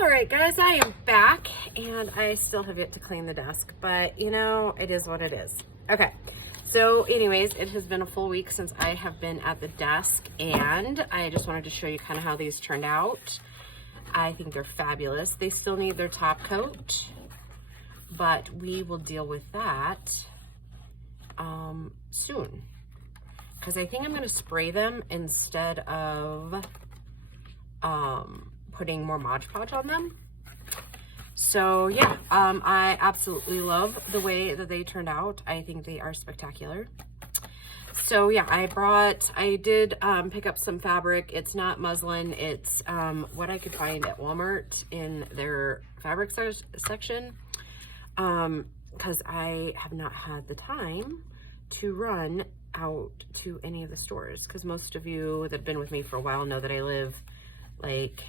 All right, guys, I am back and I still have yet to clean the desk, but you know, it is what it is. Okay, so anyways, it has been a full week since I have been at the desk and I just wanted to show you kind of how these turned out. I think they're fabulous. They still need their top coat, but we will deal with that soon. Because I think I'm going to spray them instead of putting more Mod Podge on them. So yeah, I absolutely love the way that they turned out. I think they are spectacular. So yeah, I did pick up some fabric. It's not muslin. It's what I could find at Walmart in their fabric section. Because I have not had the time to run out to any of the stores. Because most of you that have been with me for a while know that I live like,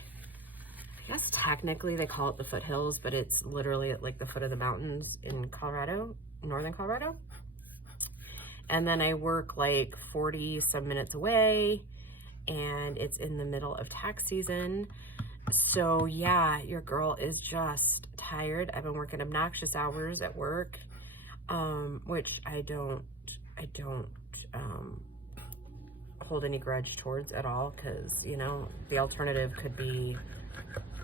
I guess technically they call it the foothills, but it's literally at like the foot of the mountains in Colorado, northern Colorado. And then I work like 40 some minutes away and it's in the middle of tax season. So yeah, your girl is just tired. I've been working obnoxious hours at work, which I don't hold any grudge towards at all, because you know the alternative could be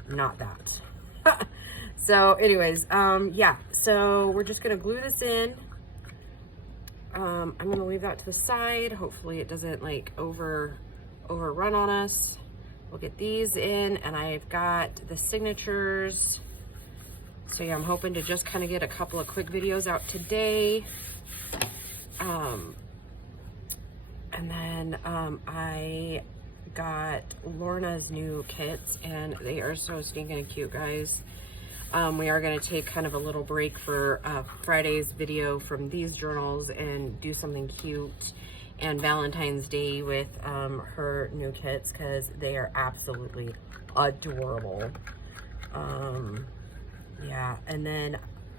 not that. So anyways, yeah, so we're just gonna glue this in. I'm gonna leave that to the side. Hopefully it doesn't like overrun on us. We'll get these in, and I've got the signatures. So yeah, I'm hoping to just kind of get a couple of quick videos out today. And then I got Lorna's new kits, and they are so stinking cute, guys. We are going to take kind of a little break for Friday's video from these journals and do something cute and Valentine's Day with her new kits, because they are absolutely adorable. Yeah, and then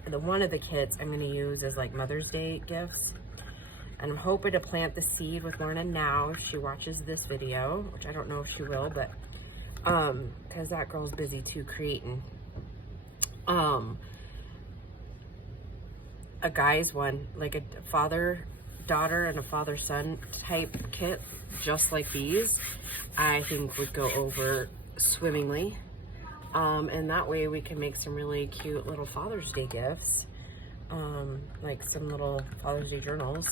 one of the kits I'm going to use as like Mother's Day gifts. And I'm hoping to plant the seed with Lorna now if she watches this video, which I don't know if she will, but because that girl's busy too creating a guy's one, like a father-daughter and a father-son type kit, just like these, I think would go over swimmingly. And that way we can make some really cute little Father's Day gifts, like some little Father's Day journals,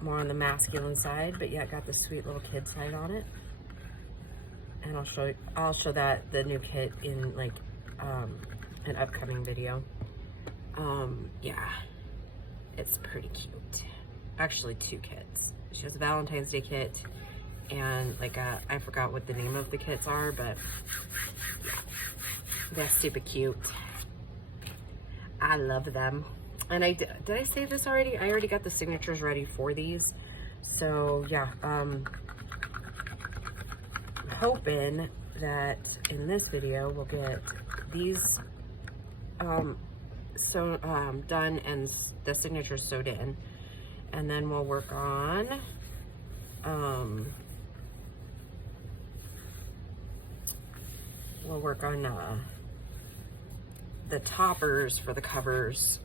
more on the masculine side, but yet got the sweet little kid side on it. And I'll show that the new kit in like an upcoming video. Yeah, it's pretty cute. Actually, two kits. She has a Valentine's Day kit and like I forgot what the name of the kits are, but yeah, they're super cute. I love them. And did I say this already? I already got the signatures ready for these. So yeah, I'm hoping that in this video we'll get these done and the signatures sewed in. And then we'll work on the toppers for the covers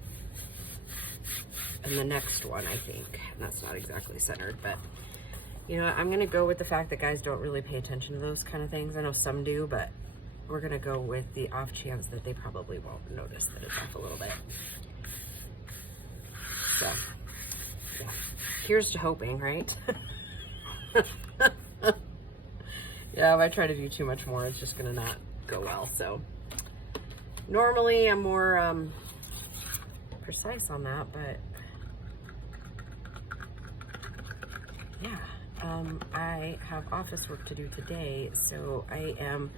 and the next one, I think. And that's not exactly centered, but you know, I'm gonna go with the fact that guys don't really pay attention to those kind of things. I know some do, but we're gonna go with the off chance that they probably won't notice that it's off a little bit. So yeah, here's to hoping, right? Yeah, if I try to do too much more, it's just gonna not go well. So normally I'm more precise on that, but yeah, I have office work to do today, so I am,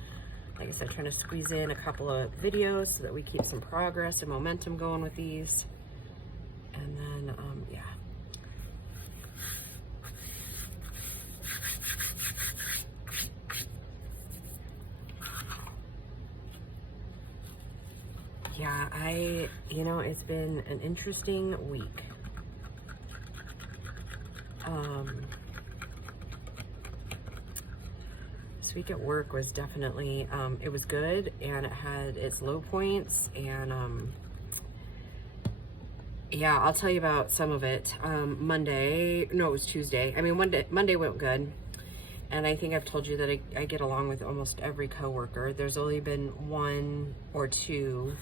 like I said, trying to squeeze in a couple of videos so that we keep some progress and momentum going with these. And then yeah, yeah, you know, it's been an interesting week. week at work was definitely, it was good, and it had its low points, and yeah, I'll tell you about some of it. Monday, no, it was Tuesday. I mean, Monday went good. And I think I've told you that I get along with almost every coworker. There's only been one or two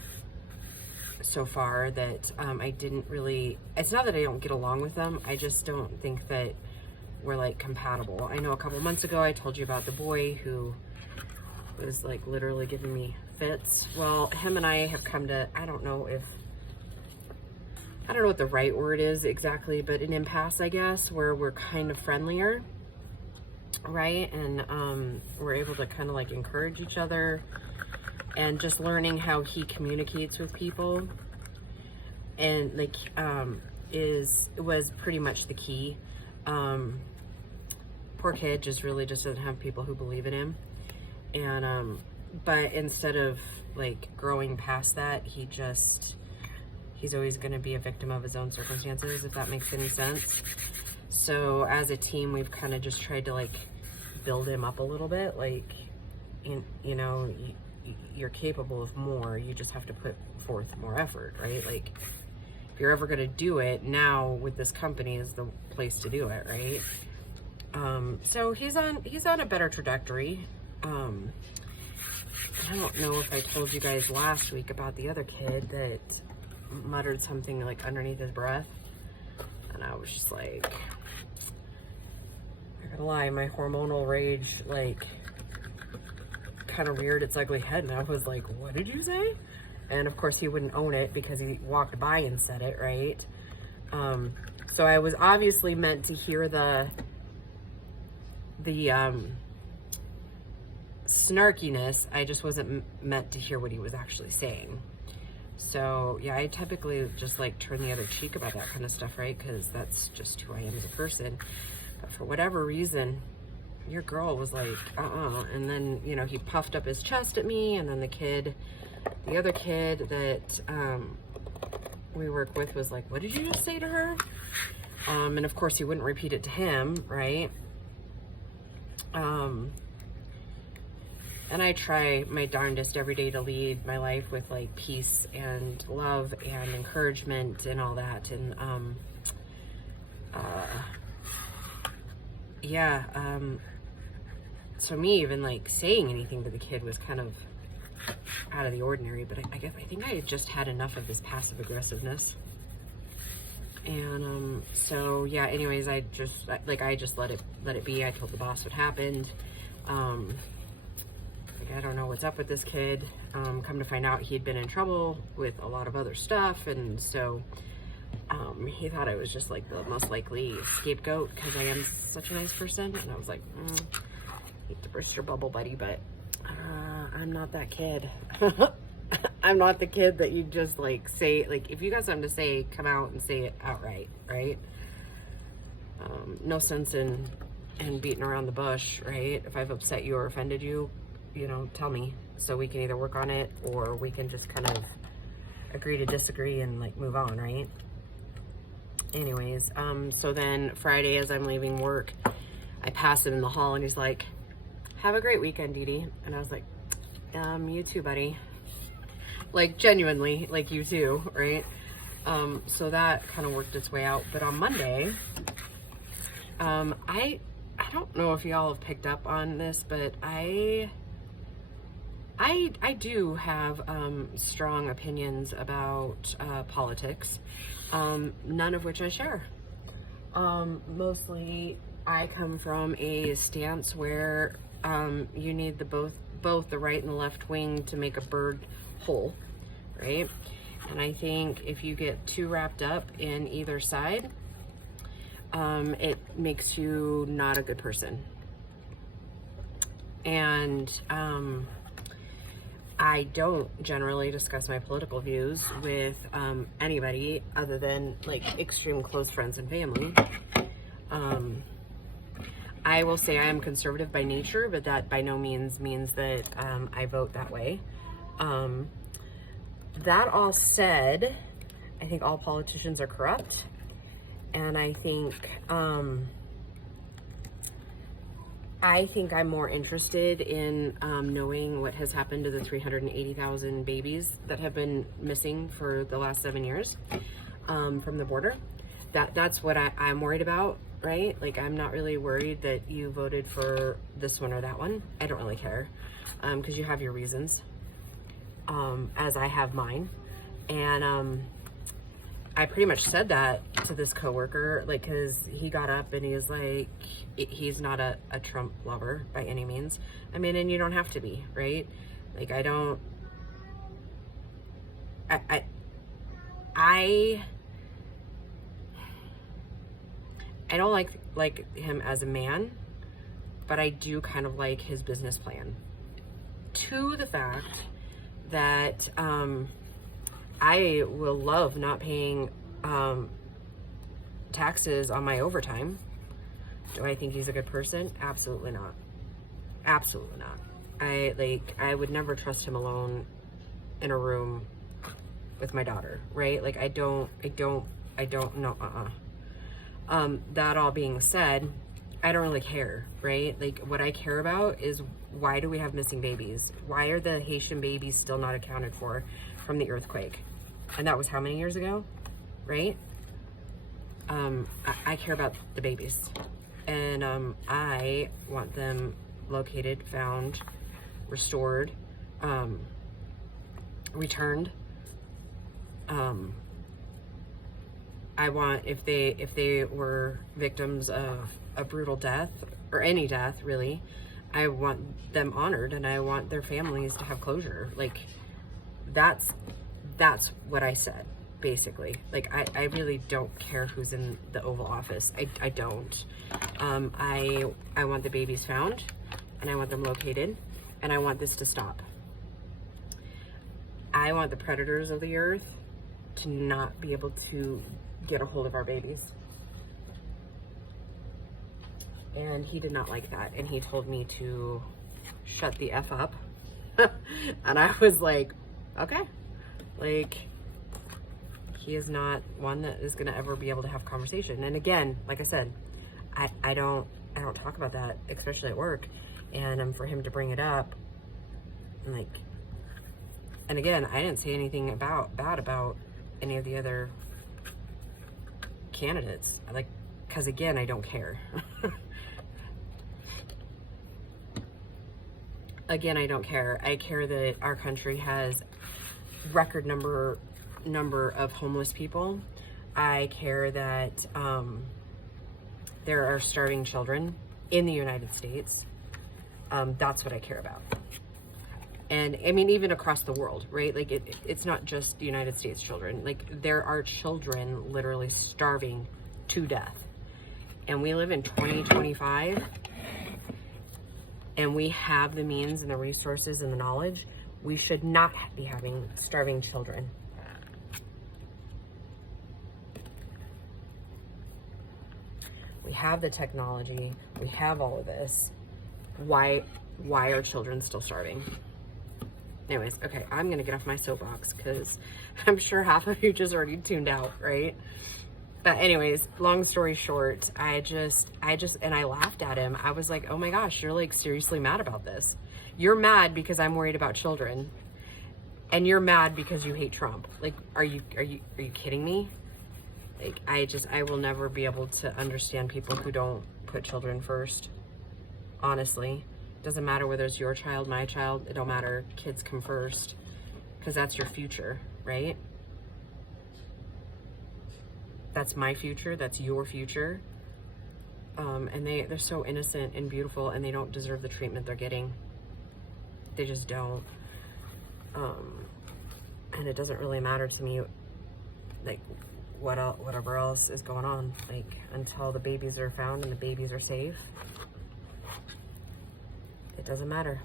so far that I didn't really, it's not that I don't get along with them. I just don't think that we're like compatible. I know a couple months ago I told you about the boy who was like literally giving me fits. Well, him and I have come to, I don't know what the right word is exactly, but an impasse, I guess, where we're kind of friendlier, right? And we're able to kind of like encourage each other, and just learning how he communicates with people, and like was pretty much the key. Poor kid just really just doesn't have people who believe in him, and but instead of like growing past that, he's always going to be a victim of his own circumstances, if that makes any sense. So as a team, we've kind of just tried to like build him up a little bit. Like, you know, you're capable of more. You just have to put forth more effort, right? Like, if you're ever going to do it, now with this company is the place to do it, right? So he's on a better trajectory. I don't know if I told you guys last week about the other kid that muttered something like underneath his breath, and I was just like, I'm not gonna lie, my hormonal rage like kind of reared its ugly head, and I was like, what did you say? And of course he wouldn't own it because he walked by and said it, right? So I was obviously meant to hear the snarkiness. I just wasn't meant to hear what he was actually saying. So yeah, I typically just like turn the other cheek about that kind of stuff, right? Because that's just who I am as a person. But for whatever reason, your girl was like, and then, you know, he puffed up his chest at me, and then the other kid that we work with was like, what did you just say to her? And of course he wouldn't repeat it to him, right? And I try my darndest every day to lead my life with like peace and love and encouragement and all that. And so me even like saying anything to the kid was kind of out of the ordinary. But I think I had just had enough of his passive aggressiveness. And so yeah, anyways, I just let it be. I told the boss what happened. I don't know what's up with this kid. Come to find out, he'd been in trouble with a lot of other stuff, and so he thought I was just like the most likely scapegoat because I am such a nice person. And I was like, hate to burst your bubble, buddy, but I'm not that kid. I'm not the kid that you just like say, like, if you got something to say, come out and say it outright, right? No sense in beating around the bush, right? If I've upset you or offended you, you know, tell me, so we can either work on it or we can just kind of agree to disagree and like move on, right? Anyways, so then Friday as I'm leaving work, I pass him in the hall and he's like, have a great weekend, Dee Dee. And I was like, you too, buddy. Like, genuinely, like, you too, right? So that kind of worked its way out. But on Monday, I don't know if y'all have picked up on this, but I do have strong opinions about politics, none of which I share. Mostly, I come from a stance where you need both the right and the left wing to make a bird whole, right? And I think if you get too wrapped up in either side, it makes you not a good person. And I don't generally discuss my political views with anybody other than like extreme close friends and family. I will say I am conservative by nature, but that by no means that I vote that way. That all said, I think all politicians are corrupt, and I think I think I'm more interested in knowing what has happened to the 380,000 babies that have been missing for the last 7 years from the border. That's what I'm worried about, right? Like, I'm not really worried that you voted for this one or that one. I don't really care, because you have your reasons, as I have mine. And I pretty much said that to this coworker, like, because he got up and he was like, he's not a Trump lover by any means. I mean, and you don't have to be, right? Like, I don't like him as a man, but I do kind of like his business plan, to the fact that I will love not paying taxes on my overtime. Do I think he's a good person? Absolutely not. Absolutely not. I would never trust him alone in a room with my daughter, right? Like, I don't know. That all being said, I don't really care, right? Like, what I care about is, why do we have missing babies? Why are the Haitian babies still not accounted for from the earthquake? And that was how many years ago, right? I care about the babies, and I want them located, found, restored, returned. I want, if they were victims of a brutal death, or any death really, I want them honored, and I want their families to have closure. Like, that's what I said, basically. Like, I really don't care who's in the Oval Office. I don't. I want the babies found, and I want them located, and I want this to stop. I want the predators of the earth to not be able to get a hold of our babies. And he did not like that, and he told me to shut the F up. And I was like, okay. Like, he is not one that is going to ever be able to have conversation. And again, like I said, I don't talk about that, especially at work. And for him to bring it up, like, and again, I didn't say anything bad about any of the other candidates, like, because again, I don't care. Again, I don't care. I care that our country has record number of homeless people. I care that there are starving children in the United States. That's what I care about. And I mean, even across the world, right? Like, it's not just the United States children. Like, there are children literally starving to death. And we live in 2025, and we have the means and the resources and the knowledge. We should not be having starving children. We have the technology. We have all of this. Why are children still starving? Anyways, okay, I'm gonna get off my soapbox, because I'm sure half of you just already tuned out, right? But anyways, long story short, I just, and I laughed at him. I was like, oh my gosh, you're like seriously mad about this. You're mad because I'm worried about children, and you're mad because you hate Trump. Like, are you kidding me? Like, I will never be able to understand people who don't put children first. Honestly, doesn't matter whether it's your child, my child, it don't matter. Kids come first, because that's your future, right? That's my future. That's your future. And they're so innocent and beautiful, and they don't deserve the treatment they're getting. They just don't. And it doesn't really matter to me, like, whatever else is going on. Like, until the babies are found and the babies are safe, it doesn't matter.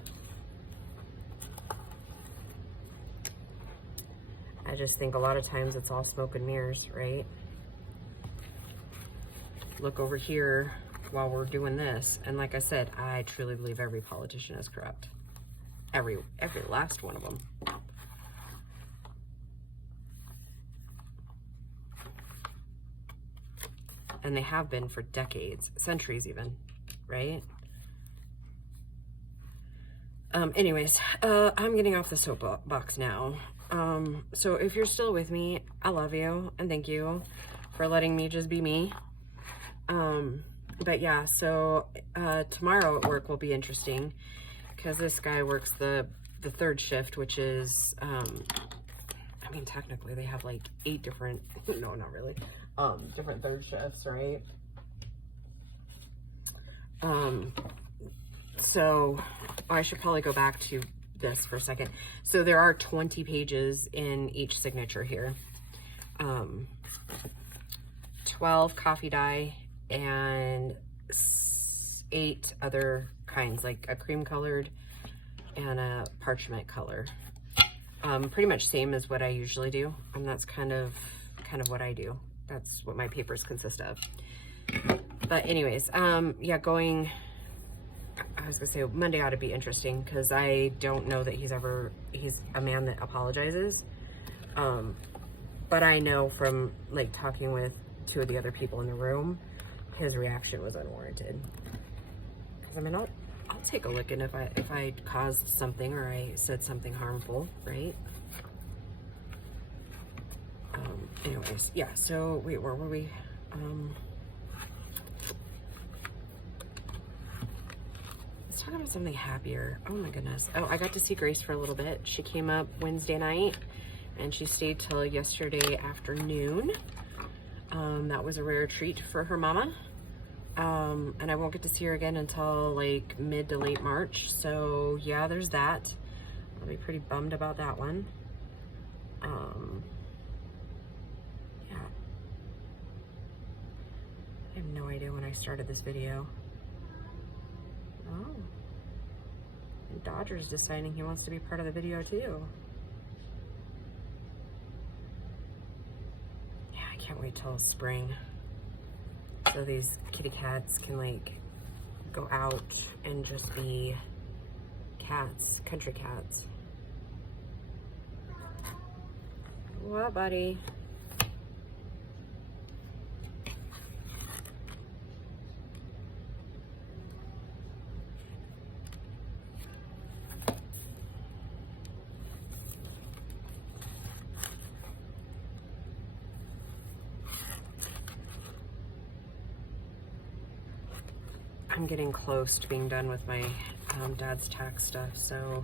I just think a lot of times it's all smoke and mirrors, right? Look over here while we're doing this. And like I said, I truly believe every politician is corrupt. Every last one of them. And they have been for decades, centuries even, right? Anyways, I'm getting off the soapbox now. So if you're still with me, I love you and thank you for letting me just be me. But yeah, so tomorrow at work will be interesting because this guy works the third shift, which is, I mean, technically they have like 8 different, no, not really, different third shifts, right? So I should probably go back to this for a second. So there are 20 pages in each signature here. 12 coffee dye and 8 other kinds, like a cream colored and a parchment color. Pretty much same as what I usually do. And that's kind of what I do. That's what my papers consist of. But anyways, yeah, I was gonna say Monday ought to be interesting because I don't know that he's a man that apologizes. But I know from like talking with 2 of the other people in the room, his reaction was unwarranted. Because I mean, I'll take a look, and if I caused something or I said something harmful, right? Anyways, yeah. So wait, where were we? Let's talk about something happier. Oh my goodness. Oh, I got to see Grace for a little bit. She came up Wednesday night and she stayed till yesterday afternoon. That was a rare treat for her mama. And I won't get to see her again until like mid to late March. So yeah, there's that. I'll be pretty bummed about that one. Yeah. I have no idea when I started this video. Oh. And Dodger's deciding he wants to be part of the video too. Yeah, I can't wait till spring. So these kitty cats can like go out and just be cats, country cats. What, buddy? I'm getting close to being done with my dad's tax stuff, so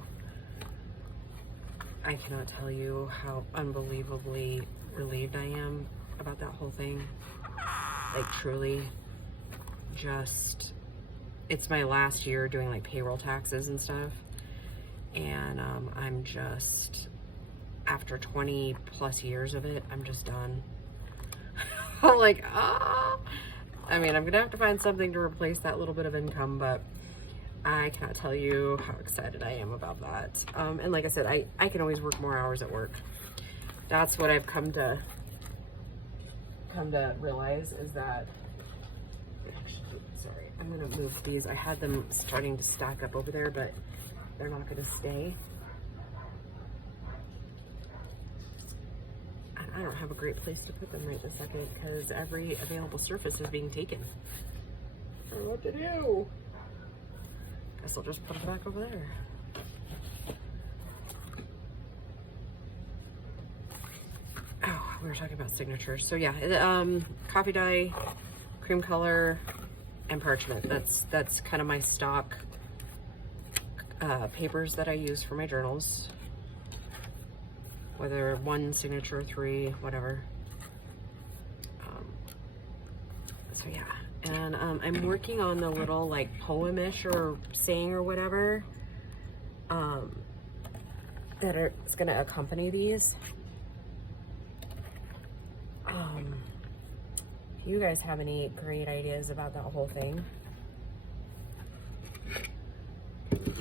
I cannot tell you how unbelievably relieved I am about that whole thing. Like truly, just, it's my last year doing like payroll taxes and stuff, and I'm just, after 20 plus years of it, I'm just done. I'm like, ah. I mean, I'm gonna have to find something to replace that little bit of income, but I cannot tell you how excited I am about that. And like I said, I can always work more hours at work. That's what I've come to realize is that, actually, sorry, I'm gonna move these. I had them starting to stack up over there, but they're not gonna stay. I don't have a great place to put them right this second because every available surface is being taken. I don't know what to do. Guess I'll just put it back over there. Oh, we were talking about signatures. So yeah, coffee dye, cream color, and parchment. That's kind of my stock papers that I use for my journals. Whether 1 signature, 3, whatever. So yeah, and I'm working on the little like poem-ish or saying or whatever that is gonna accompany these. If you guys have any great ideas about that whole thing,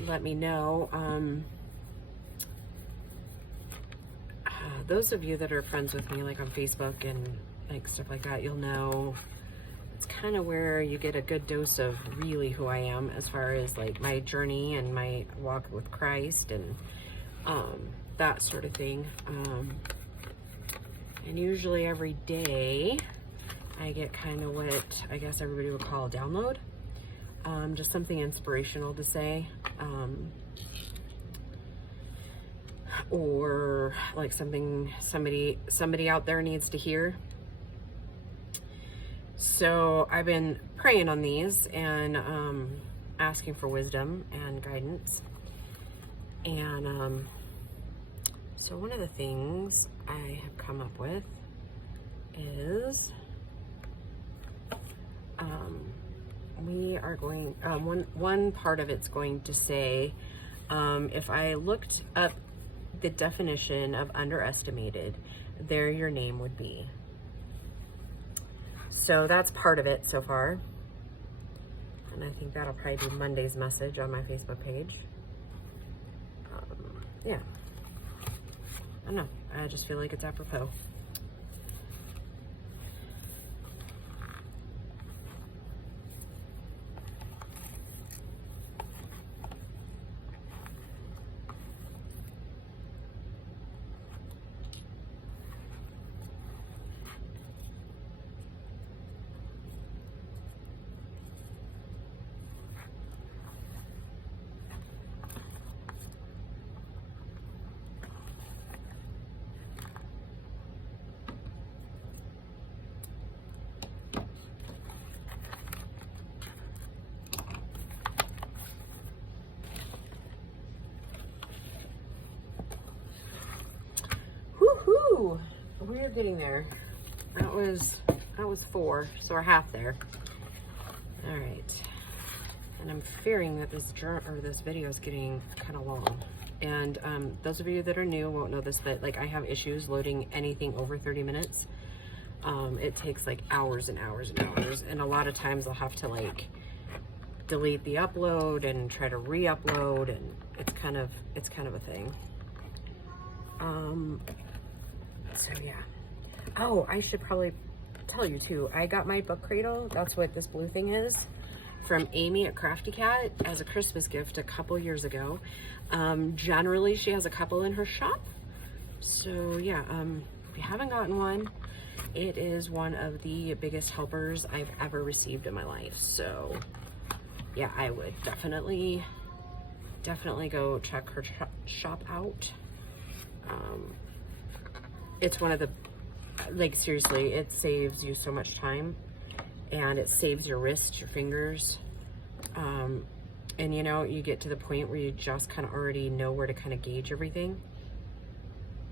let me know. Those of you that are friends with me, like on Facebook and like stuff like that, you'll know it's kind of where you get a good dose of really who I am as far as like my journey and my walk with Christ and that sort of thing. And usually every day I get kind of what I guess everybody would call a download. Just something inspirational to say. or like somebody out there needs to hear. So I've been praying on these and asking for wisdom and guidance. And so one of the things I have come up with is we are going, one part of it's going to say, if I looked up the definition of underestimated, there your name would be. So that's part of it so far. And I think that'll probably be Monday's message on my Facebook page. Yeah. I don't know. I just feel like it's apropos. Woohoo! We're getting there. That was 4, so we're half there. All right. And I'm fearing that this video is getting kind of long. And those of you that are new won't know this, but like I have issues loading anything over 30 minutes. It takes like hours and hours and hours, and a lot of times I'll have to like delete the upload and try to re-upload, and it's kind of a thing. So yeah. Oh, I should probably tell you too, I got my book cradle, that's what this blue thing is, from Amy at Crafty Cat as a Christmas gift a couple years ago. Generally she has a couple in her shop. So yeah, if you haven't gotten one, it is one of the biggest helpers I've ever received in my life. So yeah, I would definitely go check her shop out. It's one of the, like seriously, it saves you so much time, and it saves your wrists, your fingers. And you know, you get to the point where you just kind of already know where to kind of gauge everything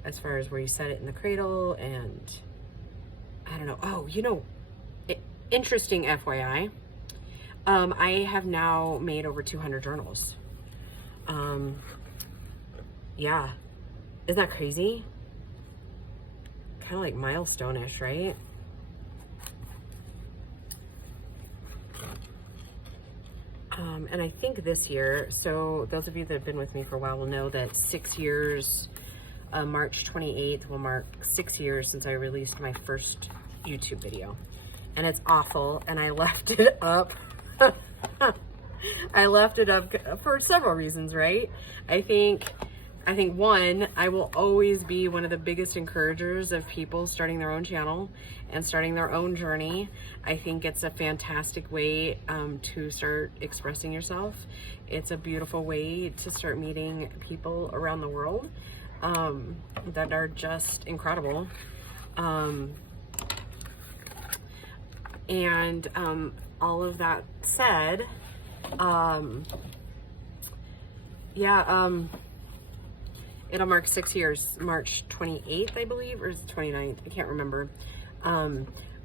as far as where you set it in the cradle. And I don't know. Oh, you know, interesting FYI. I have now made over 200 journals. Yeah. Isn't that crazy? Kind of like milestone-ish, right? And I think this year, so those of you that have been with me for a while will know that 6 years, March 28th will mark 6 years since I released my first YouTube video. And it's awful, and I left it up. I left it up for several reasons, right? I think one, I will always be one of the biggest encouragers of people starting their own channel and starting their own journey. I think it's a fantastic way to start expressing yourself. It's a beautiful way to start meeting people around the world that are just incredible. And all of that said, it'll mark 6 years, March 28th, I believe, or is it 29th? I can't remember.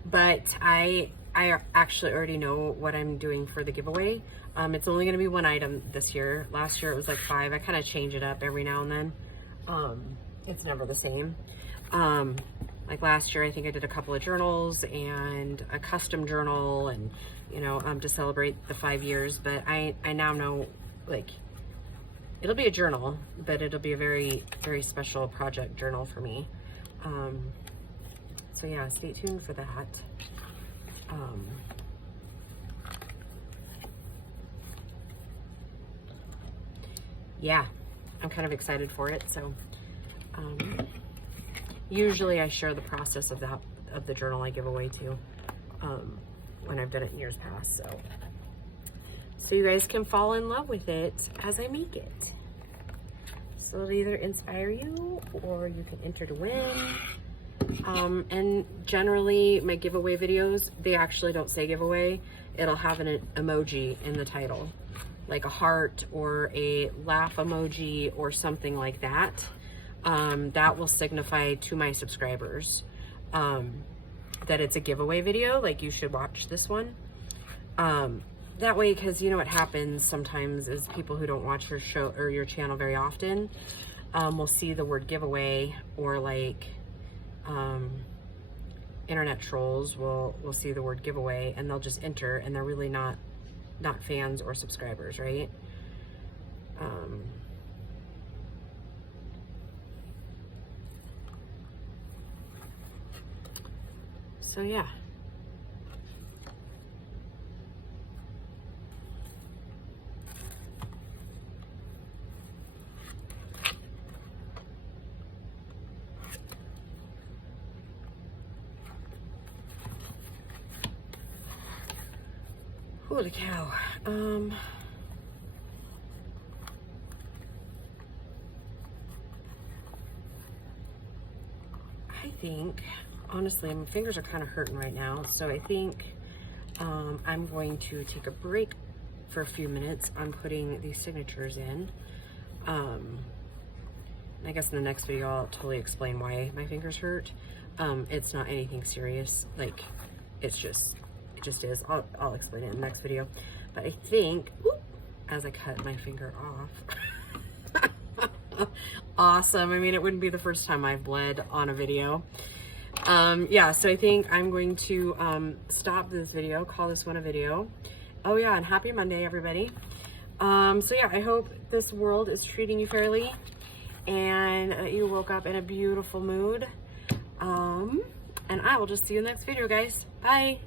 But I actually already know what I'm doing for the giveaway. It's only gonna be 1 item this year. Last year it was like 5. I kind of change it up every now and then. It's never the same. Like last year, I think I did a couple of journals and a custom journal, and you know, to celebrate the 5 years. But I now know, like, it'll be a journal, but it'll be a very, very special project journal for me. So yeah, stay tuned for that. Yeah, I'm kind of excited for it. So usually I share the process of the journal I give away to when I've done it in years past. So you guys can fall in love with it as I make it. So it'll either inspire you or you can enter to win. And generally my giveaway videos, they actually don't say giveaway. It'll have an emoji in the title, like a heart or a laugh emoji or something like that. That will signify to my subscribers that it's a giveaway video, like you should watch this one. That way, because you know what happens sometimes is people who don't watch your show or your channel very often will see the word giveaway, or like internet trolls will see the word giveaway and they'll just enter, and they're really not fans or subscribers, right? So yeah. Holy cow. I think, honestly, my fingers are kind of hurting right now, so I think I'm going to take a break for a few minutes on putting these signatures in. I guess in the next video I'll totally explain why my fingers hurt. It's not anything serious, like it just is. I'll explain it in the next video. But I think, whoop, as I cut my finger off, awesome. I mean, it wouldn't be the first time I've bled on a video. Yeah, so I think I'm going to stop this video, call this one a video. Oh yeah, and happy Monday, everybody. So yeah, I hope this world is treating you fairly and you woke up in a beautiful mood. And I will just see you in the next video, guys. Bye.